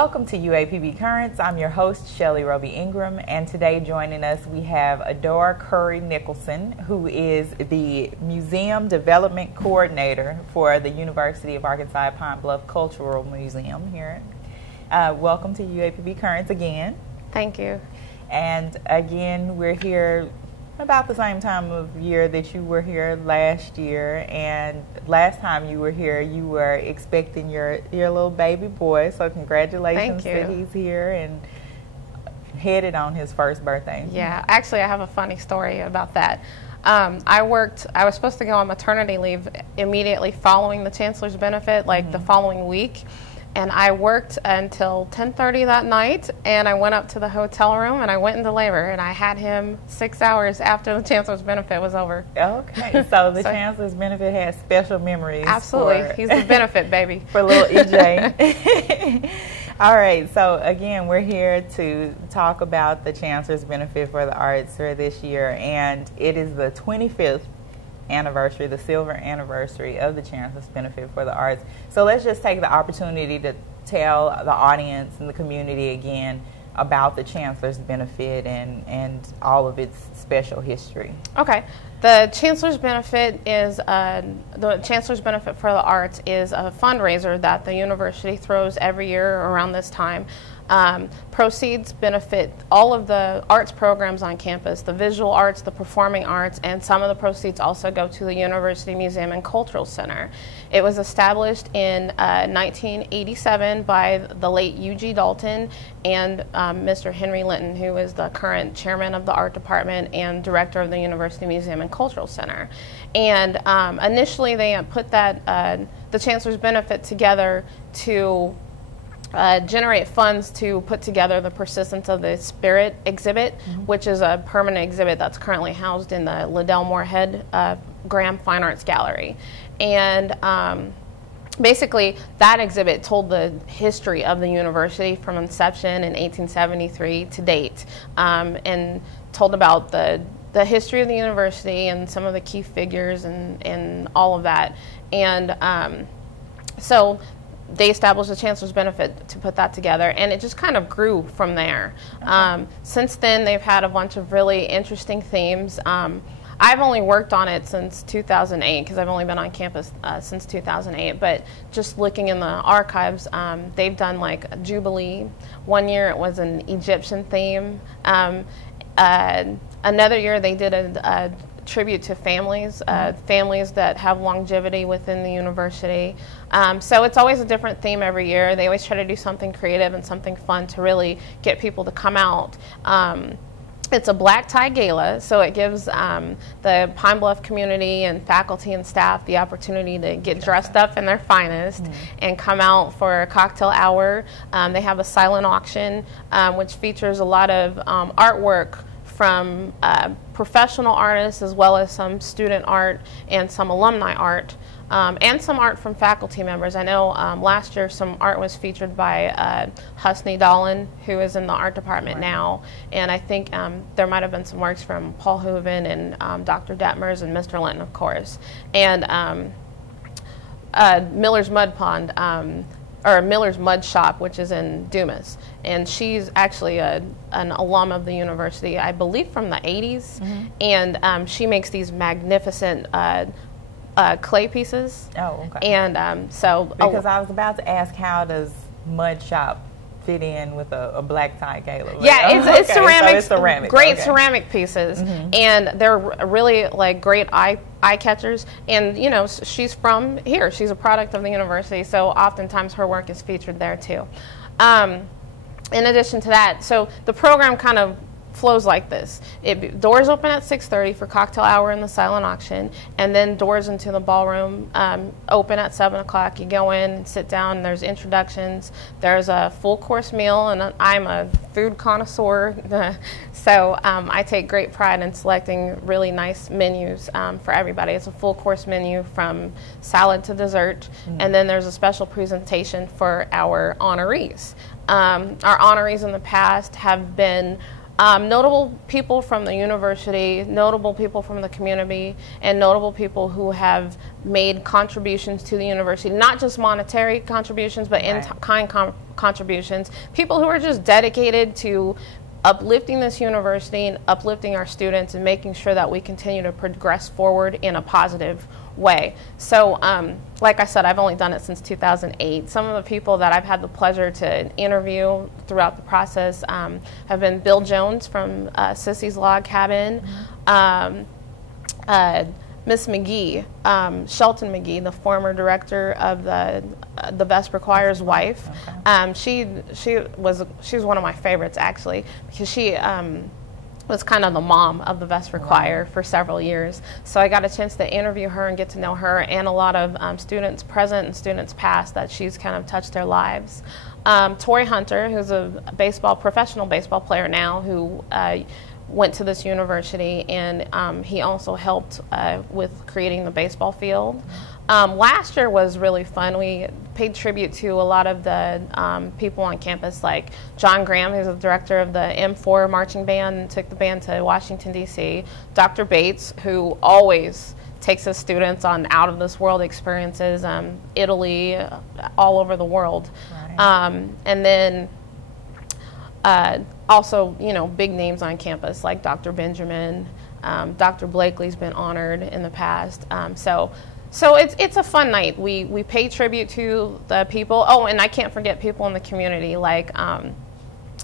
Welcome to UAPB Currents. I'm your host, Shelly Roby Ingram, and today joining us we have Adora Curry Nicholson, who is the Museum Development Coordinator for the University of Arkansas Pine Bluff Cultural Museum here. Welcome to UAPB Currents again. Thank you. And again, we're here about the same time of year that you were here last year, and last time you were here you were expecting your little baby boy, so congratulations that he's here and headed on his first birthday. Yeah, actually I have a funny story about that. I was supposed to go on maternity leave immediately following the Chancellor's benefit, like the following week. And I worked until 10:30 that night, and I went up to the hotel room and I went into labor, and I had him 6 hours after the Chancellor's benefit was over. Okay, so the Chancellor's benefit has special memories. Absolutely, he's the benefit baby. For little EJ. All right, so again, we're here to talk about the Chancellor's benefit for the arts for this year, and it is the 25th anniversary, the silver anniversary of the Chancellor's benefit for the arts. So let's just take the opportunity to tell the audience and the community again about the Chancellor's benefit and all of its special history. Okay, the Chancellor's benefit is the Chancellor's benefit for the arts is a fundraiser that the university throws every year around this time. Proceeds benefit all of the arts programs on campus, the visual arts, the performing arts, and some of the proceeds also go to the University Museum and Cultural Center. It was established in 1987 by the late U.G. Dalton and Mr. Henry Linton, who is the current chairman of the art department and director of the University Museum and Cultural Center. And initially they put that the Chancellor's benefit together to generate funds to put together the Persistence of the Spirit exhibit, which is a permanent exhibit that's currently housed in the Liddell Moorhead Graham Fine Arts Gallery. And basically that exhibit told the history of the university from inception in 1873 to date, and told about the history of the university and some of the key figures and all of that. And so they established the Chancellor's benefit to put that together, and it just kind of grew from there. Since then, they've had a bunch of really interesting themes. I've only worked on it since 2008 because I've only been on campus since 2008, but just looking in the archives, they've done like a Jubilee. One year it was an Egyptian theme. Another year they did a tribute to families, families that have longevity within the university. So it's always a different theme every year. They always try to do something creative and something fun to really get people to come out. It's a black tie gala, so it gives the Pine Bluff community and faculty and staff the opportunity to get dressed up in their finest and come out for a cocktail hour. They have a silent auction, which features a lot of artwork from professional artists, as well as some student art and some alumni art, and some art from faculty members. I know last year some art was featured by Husney Dolan, who is in the art department now, and I think there might have been some works from Paul Hooven and Dr. Detmers and Mr. Linton, of course, and Miller's Mud Pond, or Miller's Mud Shop, which is in Dumas. And she's actually an alum of the university, I believe from the 80s. And she makes these magnificent clay pieces. Oh, okay. And so... Because I was about to ask, how does Mud Shop fit in with a black tie gala? Yeah, it's ceramics, so it's ceramic. Great ceramic pieces, and they're really like great eye catchers. And you know, she's from here. She's a product of the university, so oftentimes her work is featured there too. In addition to that, so the program kind of flows like this. Doors open at 6:30 for cocktail hour in the silent auction, and then doors into the ballroom open at 7 o'clock. You go in, sit down, there's introductions, there's a full course meal, and I'm a food connoisseur, so I take great pride in selecting really nice menus for everybody. It's a full course menu from salad to dessert, and then there's a special presentation for our honorees. Our honorees in the past have been notable people from the university, notable people from the community, and notable people who have made contributions to the university, not just monetary contributions, but in-kind contributions, people who are just dedicated to uplifting this university and uplifting our students and making sure that we continue to progress forward in a positive way. So like I said, I've only done it since 2008. Some of the people that I've had the pleasure to interview throughout the process have been Bill Jones from Sissy's Log Cabin, Miss McGee, Shelton McGee, the former director of the Vesper Choir's wife. Okay. She's one of my favorites, actually, because she was kind of the mom of the Vesper Choir for several years. So I got a chance to interview her and get to know her and a lot of students present and students past that she's kind of touched their lives. Torrey Hunter, who's a professional baseball player now, who went to this university, and he also helped with creating the baseball field. Last year was really fun. We paid tribute to a lot of the people on campus, like John Graham, who's the director of the M4 marching band, and took the band to Washington, D.C. Dr. Bates, who always takes his students on out-of-this-world experiences, Italy, all over the world. Right. And then also, you know, big names on campus like Dr. Benjamin, Dr. Blakely's been honored in the past. So it's a fun night. We pay tribute to the people. Oh, and I can't forget people in the community. Like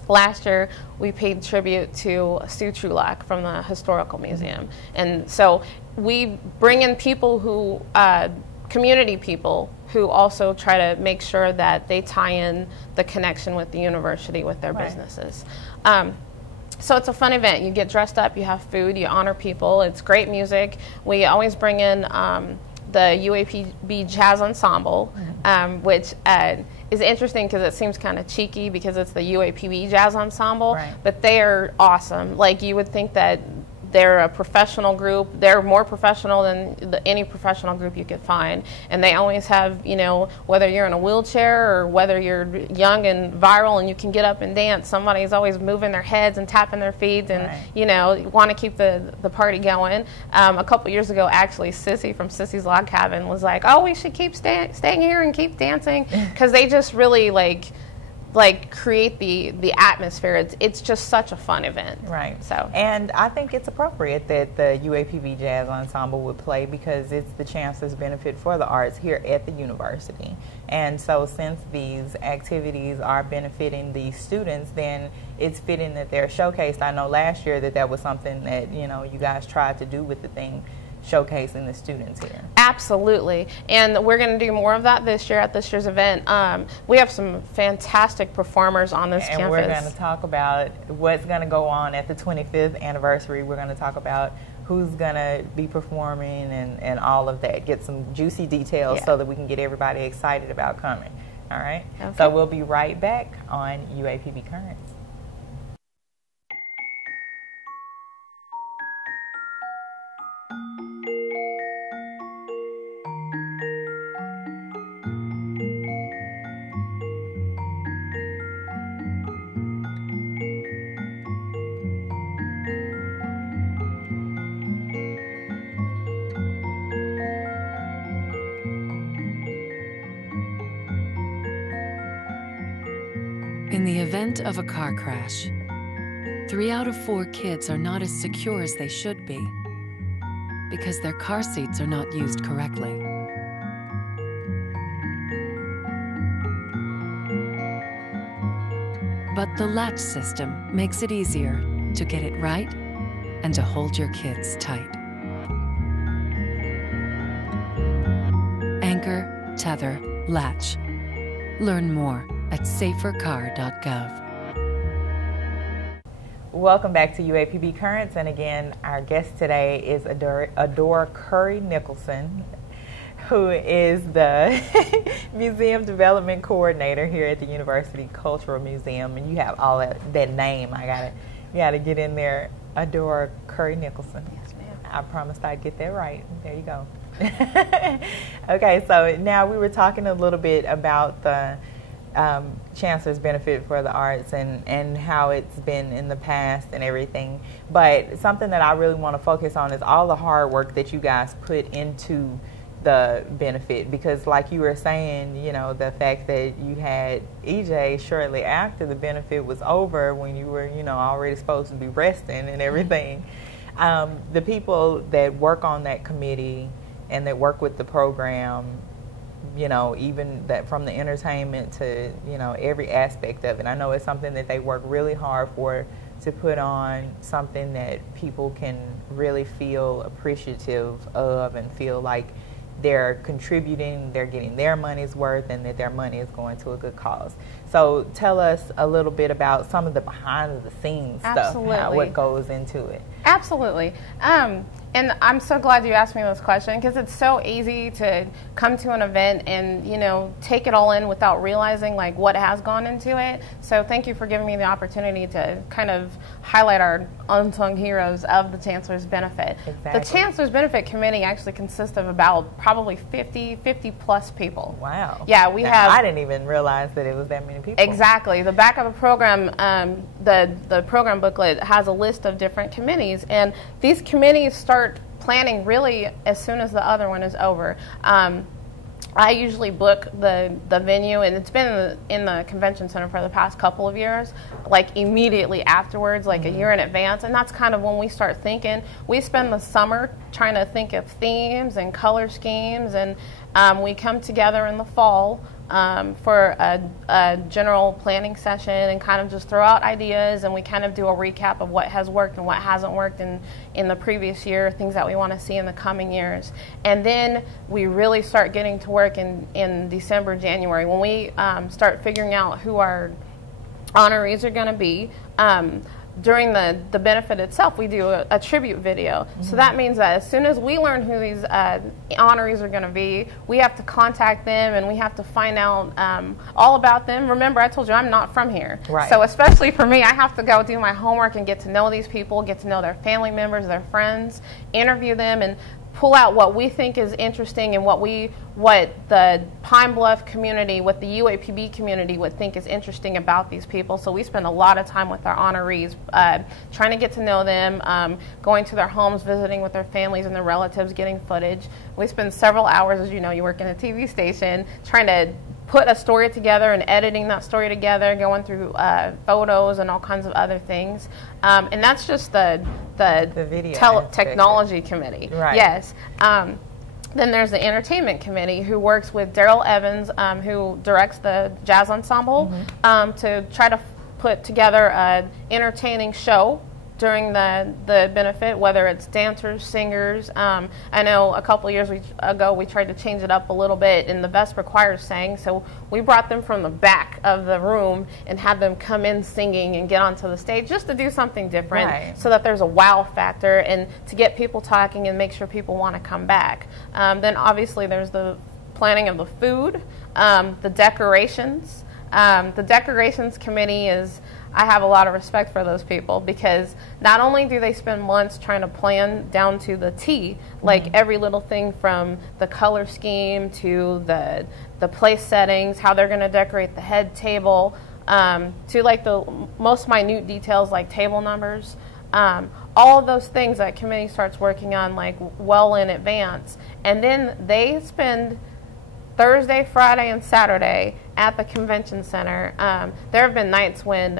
last year, we paid tribute to Sue Trulack from the Historical Museum. And so we bring in people who, community people, who also try to make sure that they tie in the connection with the university with their businesses. So it's a fun event. You get dressed up, you have food, you honor people. It's great music. We always bring in the UAPB Jazz Ensemble, which is interesting because it seems kind of cheeky because it's the UAPB Jazz Ensemble, but they are awesome. Like, you would think that they're a professional group. They're more professional than any professional group you could find. And they always have, you know, whether you're in a wheelchair or whether you're young and viral and you can get up and dance, somebody's always moving their heads and tapping their feet and, you know, want to keep the party going. A couple years ago, actually, Sissy from Sissy's Log Cabin was like, oh, we should keep staying here and keep dancing, because they just really, like create the atmosphere. It's just such a fun event. Right. So, and I think it's appropriate that the UAPB Jazz Ensemble would play, because it's the Chancellor's benefit for the arts here at the university. And so since these activities are benefiting the students, then it's fitting that they're showcased. I know last year that was something that, you know, you guys tried to do with the thing, showcasing the students here. Absolutely, and we're going to do more of that this year at this year's event. We have some fantastic performers on this campus. And we're going to talk about what's going to go on at the 25th anniversary. We're going to talk about who's going to be performing and all of that, get some juicy details so that we can get everybody excited about coming. All right? Okay. So we'll be right back on UAPB Currents. In the event of a car crash, 3 out of 4 kids are not as secure as they should be because their car seats are not used correctly. But the latch system makes it easier to get it right and to hold your kids tight. Anchor, tether, latch. Learn more at safercar.gov. Welcome back to UAPB Currents, and again, our guest today is Adora Curry Nicholson, who is the Museum Development Coordinator here at the University Cultural Museum. And you have all that name. You gotta get in there. Adora Curry Nicholson. Yes, ma'am. I promised I'd get that right. There you go. Okay, so now we were talking a little bit about the Chancellor's benefit for the arts and how it's been in the past and everything. But something that I really want to focus on is all the hard work that you guys put into the benefit, because like you were saying, you know, the fact that you had EJ shortly after the benefit was over, when you were, you know, already supposed to be resting and everything. The people that work on that committee and that work with the program, you know, even that from the entertainment to, you know, every aspect of it, I know it's something that they work really hard for, to put on something that people can really feel appreciative of and feel like they're contributing, they're getting their money's worth, and that their money is going to a good cause. So tell us a little bit about some of the behind the scenes stuff, what goes into it. Absolutely. And I'm so glad you asked me this question, because it's so easy to come to an event and, you know, take it all in without realizing like what has gone into it. So thank you for giving me the opportunity to kind of highlight our unsung heroes of the Chancellor's Benefit. Exactly. The Chancellor's Benefit Committee actually consists of about probably 50 plus people. Wow. Yeah, we have. I didn't even realize that it was that many people. Exactly. The back of the program, the program booklet has a list of different committees, and these committees start planning really as soon as the other one is over. I usually book the venue, and it's been in the convention center for the past couple of years, like immediately afterwards, like a year in advance, and that's kind of when we start thinking. We spend the summer trying to think of themes and color schemes, and we come together in the fall for a general planning session and kind of just throw out ideas, and we kind of do a recap of what has worked and what hasn't worked in the previous year, things that we want to see in the coming years. And then we really start getting to work in December, January, when we start figuring out who our honorees are going to be. During the benefit itself, we do a tribute video. So that means that as soon as we learn who these honorees are going to be, we have to contact them and we have to find out all about them. Remember, I told you I'm not from here. Right. So especially for me, I have to go do my homework and get to know these people, get to know their family members, their friends, interview them, and pull out what we think is interesting and what the Pine Bluff community, what the UAPB community would think is interesting about these people. So we spend a lot of time with our honorees, trying to get to know them, going to their homes, visiting with their families and their relatives, getting footage. We spend several hours, as you know, you work in a TV station, trying to put a story together and editing that story together, going through photos and all kinds of other things. And that's just the video technology committee. Right. Yes. Then there's the entertainment committee, who works with Daryl Evans, who directs the jazz ensemble, to try to put together an entertaining show during the benefit, whether it's dancers, singers. I know a couple of years ago we tried to change it up a little bit, and the Vesper choir sang, so we brought them from the back of the room and had them come in singing and get onto the stage just to do something different, right, so that there's a wow factor and to get people talking and make sure people want to come back. Then obviously there's the planning of the food, the decorations. The decorations committee is, I have a lot of respect for those people, because not only do they spend months trying to plan down to the T, like every little thing from the color scheme to the place settings, how they're going to decorate the head table, to like the most minute details like table numbers. All of those things that committee starts working on like well in advance. And then they spend Thursday, Friday, and Saturday at the convention center. There have been nights when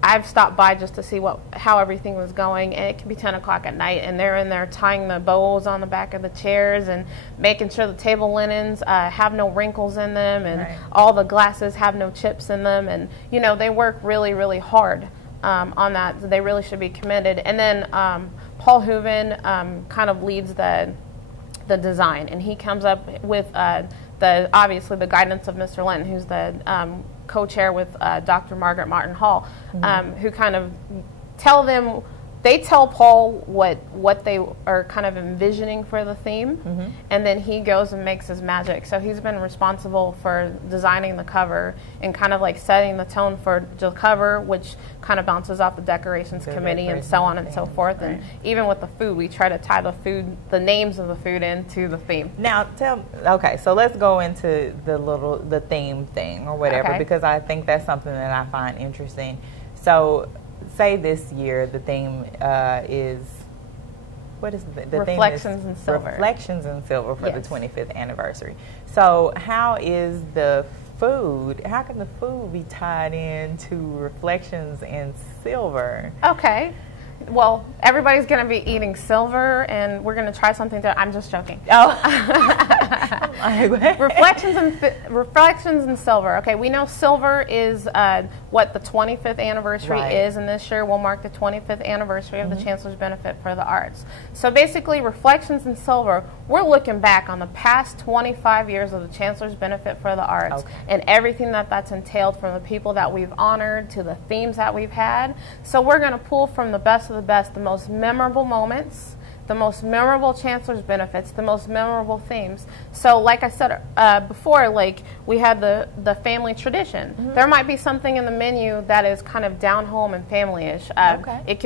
I've stopped by just to see how everything was going, and it can be 10 o'clock at night, and they're in there tying the bows on the back of the chairs and making sure the table linens have no wrinkles in them, and right, all the glasses have no chips in them. And, you know, they work really, really hard on that. They really should be commended. And then Paul Hooven kind of leads the design, and he comes up with obviously the guidance of Mr. Linton, who's the co-chair with Dr. Margaret Martin Hall, who kind of tell Paul what they are kind of envisioning for the theme, and then he goes and makes his magic. So he's been responsible for designing the cover and kind of like setting the tone for the cover, which kind of bounces off the decorations committee and so on and so forth. Right. And even with the food, we try to tie the names of the food into the theme. Now, okay, so let's go into the theme thing or whatever, because I think that's something that I find interesting. So, say this year the theme is what is the Reflections theme is in Silver. Reflections in Silver for Yes. the 25th anniversary. So how is the food, how can the food be tied into Reflections in Silver? Okay. Well, everybody's going to be eating silver, and we're going to try something that I'm just joking. Oh. Reflections in Silver. Okay, we know silver is what the 25th anniversary Right. is, and this year will mark the 25th anniversary of the Chancellor's Benefit for the Arts. So basically, Reflections in Silver, we're looking back on the past 25 years of the Chancellor's Benefit for the Arts and everything that's entailed, from the people that we've honored to the themes that we've had. So we're going to pull from the best of the best, the most memorable moments, the most memorable Chancellor's Benefits, the most memorable themes. So like I said before, like we had the family tradition. There might be something in the menu that is kind of down home and family-ish. It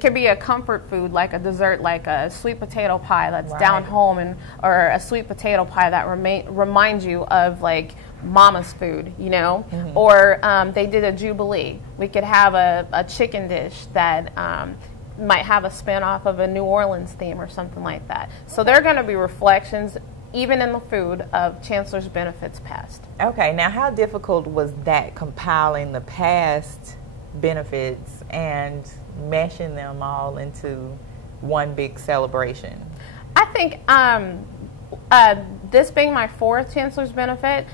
could be a comfort food, like a dessert, like a sweet potato pie that's down home, or a sweet potato pie that reminds you of like mama's food, you know, or they did a jubilee. We could have a chicken dish that might have a spin-off of a New Orleans theme or something like that. So there are going to be reflections, even in the food, of Chancellor's Benefits past. Okay, now how difficult was that, compiling the past benefits and meshing them all into one big celebration? I think this being my 4th Chancellor's Benefit,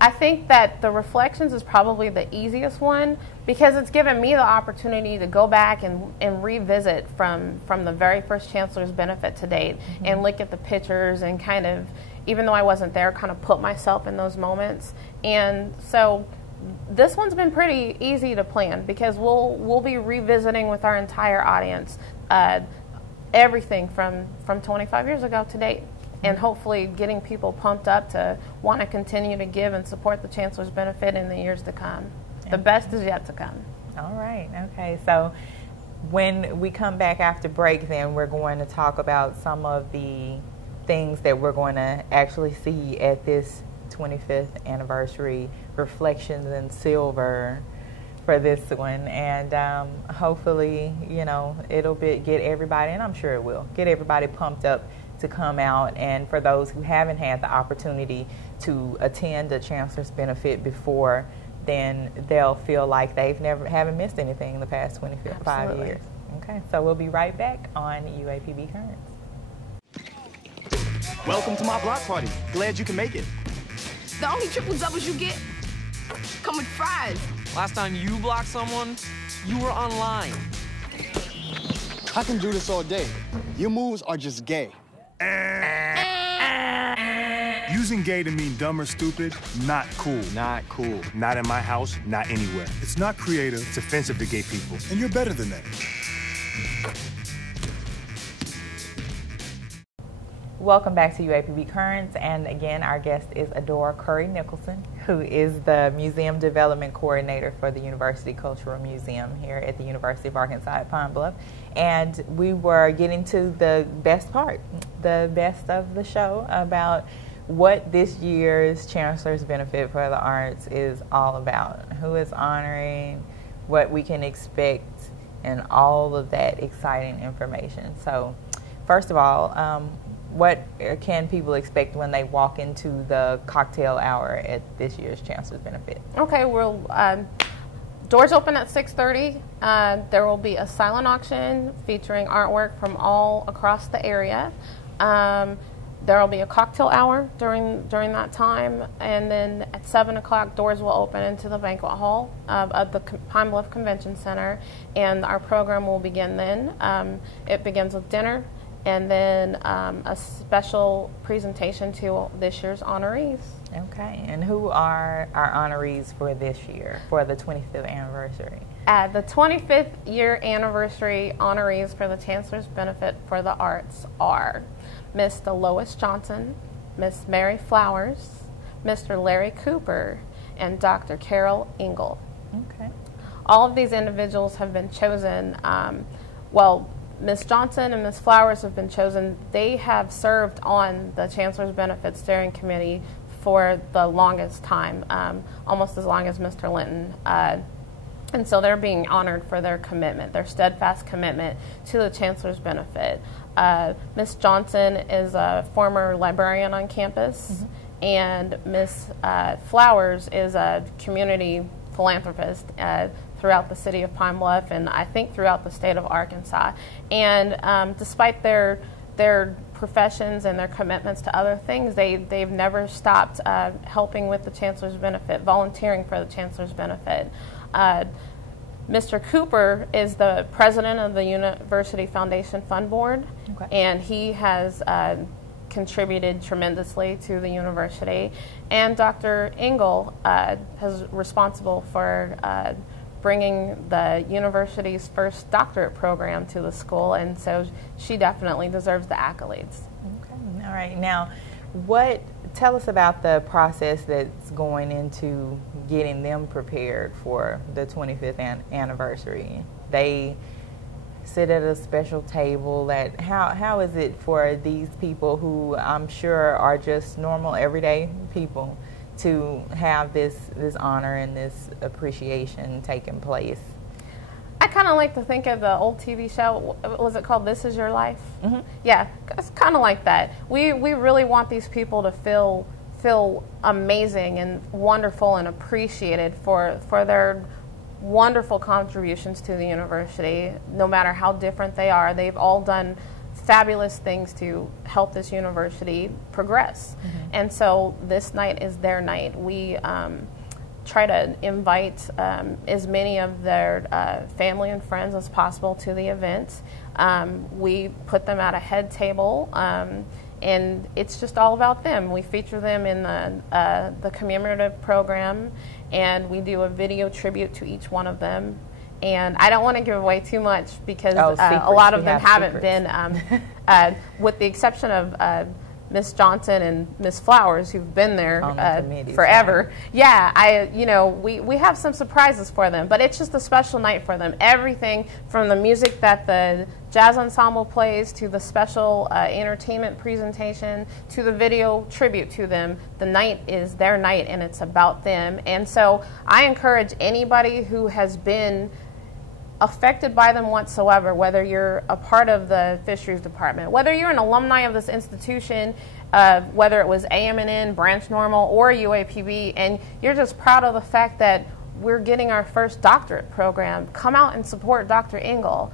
I think that the Reflections is probably the easiest one, because it's given me the opportunity to go back and revisit from the very first Chancellor's Benefit to date and look at the pictures and kind of, even though I wasn't there, kind of put myself in those moments. And so this one's been pretty easy to plan, because we'll be revisiting with our entire audience everything from 25 years ago to date, and hopefully getting people pumped up to want to continue to give and support the Chancellor's Benefit in the years to come. The best is yet to come. All right. Okay. So when we come back after break, then we're going to talk about some of the things that we're going to actually see at this 25th anniversary Reflections in Silver for this one, and hopefully, you know, it'll get everybody, and I'm sure it will, get everybody pumped up to come out. And for those who haven't had the opportunity to attend a Chancellor's Benefit before, then they'll feel like haven't missed anything in the past 25 years. Okay, so we'll be right back on UAPB Currents. Welcome to my block party. Glad you can make it. The only triple doubles you get come with fries. Last time you blocked someone, you were online. I can do this all day. Your moves are just gay. Using gay to mean dumb or stupid, not cool. Not cool. Not in my house, not anywhere. It's not creative, it's offensive to gay people. And you're better than that. Welcome back to UAPB Currents, and again, our guest is Adora Nicholson, who is the Museum Development Coordinator for the University Cultural Museum here at the University of Arkansas at Pine Bluff. And we were getting to the best part, the best of the show, about what this year's Chancellor's Benefit for the Arts is all about, who is honoring, what we can expect, and all of that exciting information. So, first of all, what can people expect when they walk into the cocktail hour at this year's Chancellor's Benefit? Okay, well, doors open at 6:30. There will be a silent auction featuring artwork from all across the area. There will be a cocktail hour during that time, and then at 7 o'clock, doors will open into the banquet hall of the Pine Bluff Convention Center, and our program will begin then. It begins with dinner, and then a special presentation to this year's honorees. Okay, and who are our honorees for this year, for the 25th anniversary? The 25th year anniversary honorees for the Chancellor's Benefit for the Arts are Miss Lois Johnson, Miss Mary Flowers, Mr. Larry Cooper, and Dr. Carol Engel. Okay. All of these individuals have been chosen, well, Ms. Johnson and Ms. Flowers have been chosen. They have served on the Chancellor's Benefit Steering Committee for the longest time, almost as long as Mr. Linton And so they're being honored for their commitment, their steadfast commitment to the Chancellor's benefit. Ms. Johnson is a former librarian on campus, and Ms. Flowers is a community philanthropist throughout the city of Pine Bluff, and I think throughout the state of Arkansas. And despite their professions and their commitments to other things, they've never stopped helping with the Chancellor's benefit, volunteering for the Chancellor's benefit. Mr. Cooper is the president of the University Foundation Fund Board, and he has contributed tremendously to the university. And Dr. Engel is responsible for bringing the university's first doctorate program to the school, and so she definitely deserves the accolades. Okay. All right. Now, tell us about the process that's going into getting them prepared for the 25th anniversary. They sit at a special table. How is it for these people who I'm sure are just normal, everyday people to have this honor and this appreciation taking place? I kind of like to think of the old TV show, was it called This Is Your Life? Yeah, it's kind of like that. We really want these people to feel amazing and wonderful and appreciated for their wonderful contributions to the university. No matter how different they are, they've all done fabulous things to help this university progress. And so this night is their night. We try to invite as many of their family and friends as possible to the event. We put them at a head table, and it's just all about them. We feature them in the commemorative program, and we do a video tribute to each one of them. And I don't want to give away too much because a lot of them haven't been, with the exception of Miss Johnson and Miss Flowers, who've been there forever. Yeah, we have some surprises for them, but it's just a special night for them. Everything from the music that the jazz ensemble plays to the special entertainment presentation to the video tribute to them. The night is their night, and it's about them. And so I encourage anybody who has been affected by them whatsoever, whether you're a part of the fisheries department, whether you're an alumni of this institution, whether it was AM&N, Branch Normal, or UAPB, and you're just proud of the fact that we're getting our first doctorate program, come out and support Dr. Engel.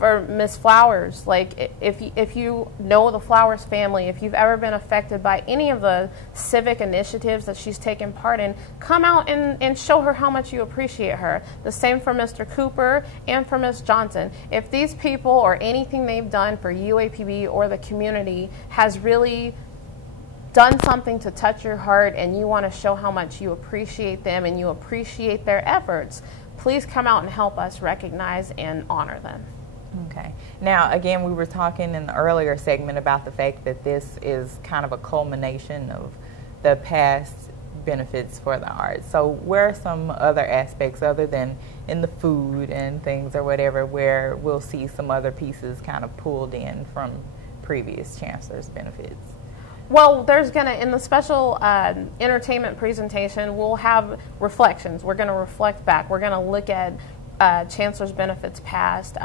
For Ms. Flowers, like if you know the Flowers family, if you've ever been affected by any of the civic initiatives that she's taken part in, come out and show her how much you appreciate her. The same for Mr. Cooper and for Ms. Johnson. If these people or anything they've done for UAPB or the community has really done something to touch your heart and you want to show how much you appreciate them and you appreciate their efforts, please come out and help us recognize and honor them. Okay. Now, again, we were talking in the earlier segment about the fact that this is kind of a culmination of the past benefits for the arts. So where are some other aspects other than in the food and things or whatever where we'll see some other pieces kind of pulled in from previous Chancellor's benefits? Well, there's going to, in the special entertainment presentation, we'll have reflections. We're going to reflect back. We're going to look at Chancellor's benefits past.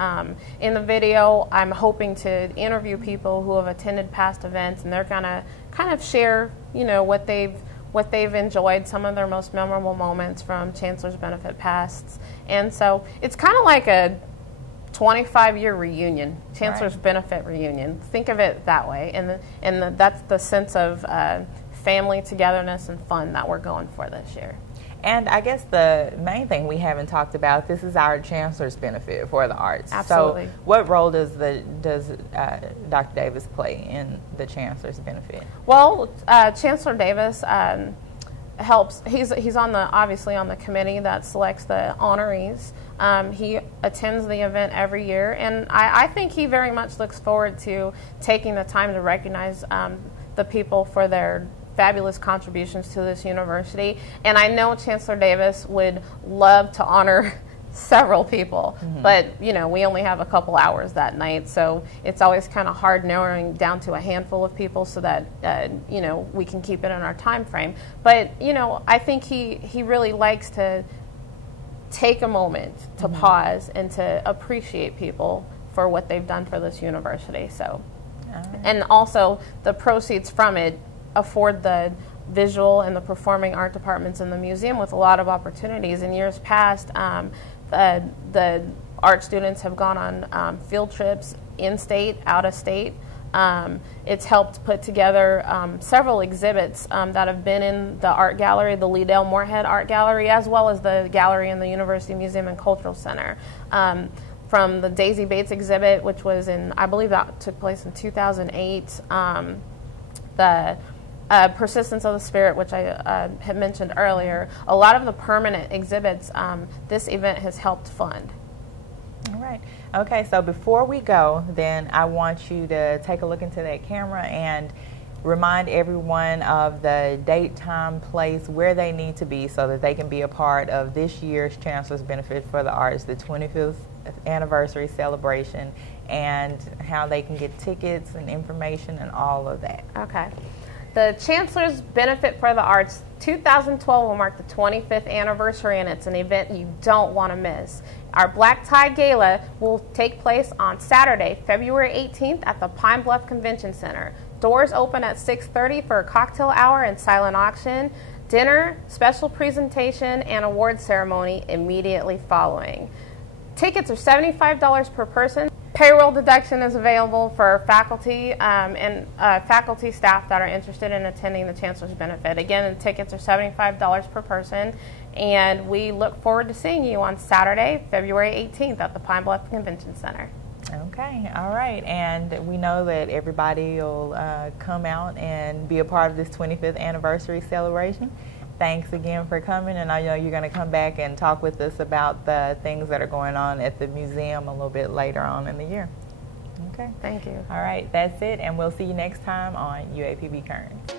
In the video, I'm hoping to interview people who have attended past events, and they're going to kind of share, what they've enjoyed, some of their most memorable moments from Chancellor's benefit pasts. And so it's kind of like a 25-year reunion, Chancellor's benefit reunion. Think of it that way, and that's the sense of family togetherness and fun that we're going for this year. And I guess the main thing we haven't talked about, this is our Chancellor's benefit for the arts. Absolutely. So what role does Dr. Davis play in the Chancellor's benefit? Well, Chancellor Davis helps. He's obviously on the committee that selects the honorees. He attends the event every year, and I think he very much looks forward to taking the time to recognize the people for their fabulous contributions to this university. And I know Chancellor Davis would love to honor several people, but we only have a couple hours that night, so it's always kind of hard narrowing down to a handful of people so that we can keep it in our time frame. But I think he really likes to take a moment to pause and to appreciate people for what they've done for this university. So, and also the proceeds from it afford the visual and the performing art departments in the museum with a lot of opportunities. In years past, the art students have gone on field trips in-state, out-of-state. It's helped put together several exhibits that have been in the art gallery, the Liddell Moorhead Art Gallery, as well as the gallery in the University Museum and Cultural Center. From the Daisy Bates exhibit, which was in, I believe that took place in 2008, the Persistence of the Spirit, which I had mentioned earlier, a lot of the permanent exhibits this event has helped fund. All right. Okay, so before we go, then I want you to take a look into that camera and remind everyone of the date, time, place, where they need to be so that they can be a part of this year's Chancellor's Benefit for the Arts, the 25th anniversary celebration, and how they can get tickets and information and all of that. Okay. The Chancellor's Benefit for the Arts 2012 will mark the 25th anniversary, and it's an event you don't want to miss. Our Black Tie Gala will take place on Saturday, February 18th at the Pine Bluff Convention Center. Doors open at 6:30 for a cocktail hour and silent auction. Dinner, special presentation, and award ceremony immediately following. Tickets are $75 per person. Payroll deduction is available for faculty and faculty staff that are interested in attending the Chancellor's Benefit. Again, the tickets are $75 per person, and we look forward to seeing you on Saturday, February 18th at the Pine Bluff Convention Center. Okay, all right, and we know that everybody will come out and be a part of this 25th anniversary celebration. Thanks again for coming, and I know you're going to come back and talk with us about the things that are going on at the museum a little bit later on in the year. Okay. Thank you. All right, that's it, and we'll see you next time on UAPB Current.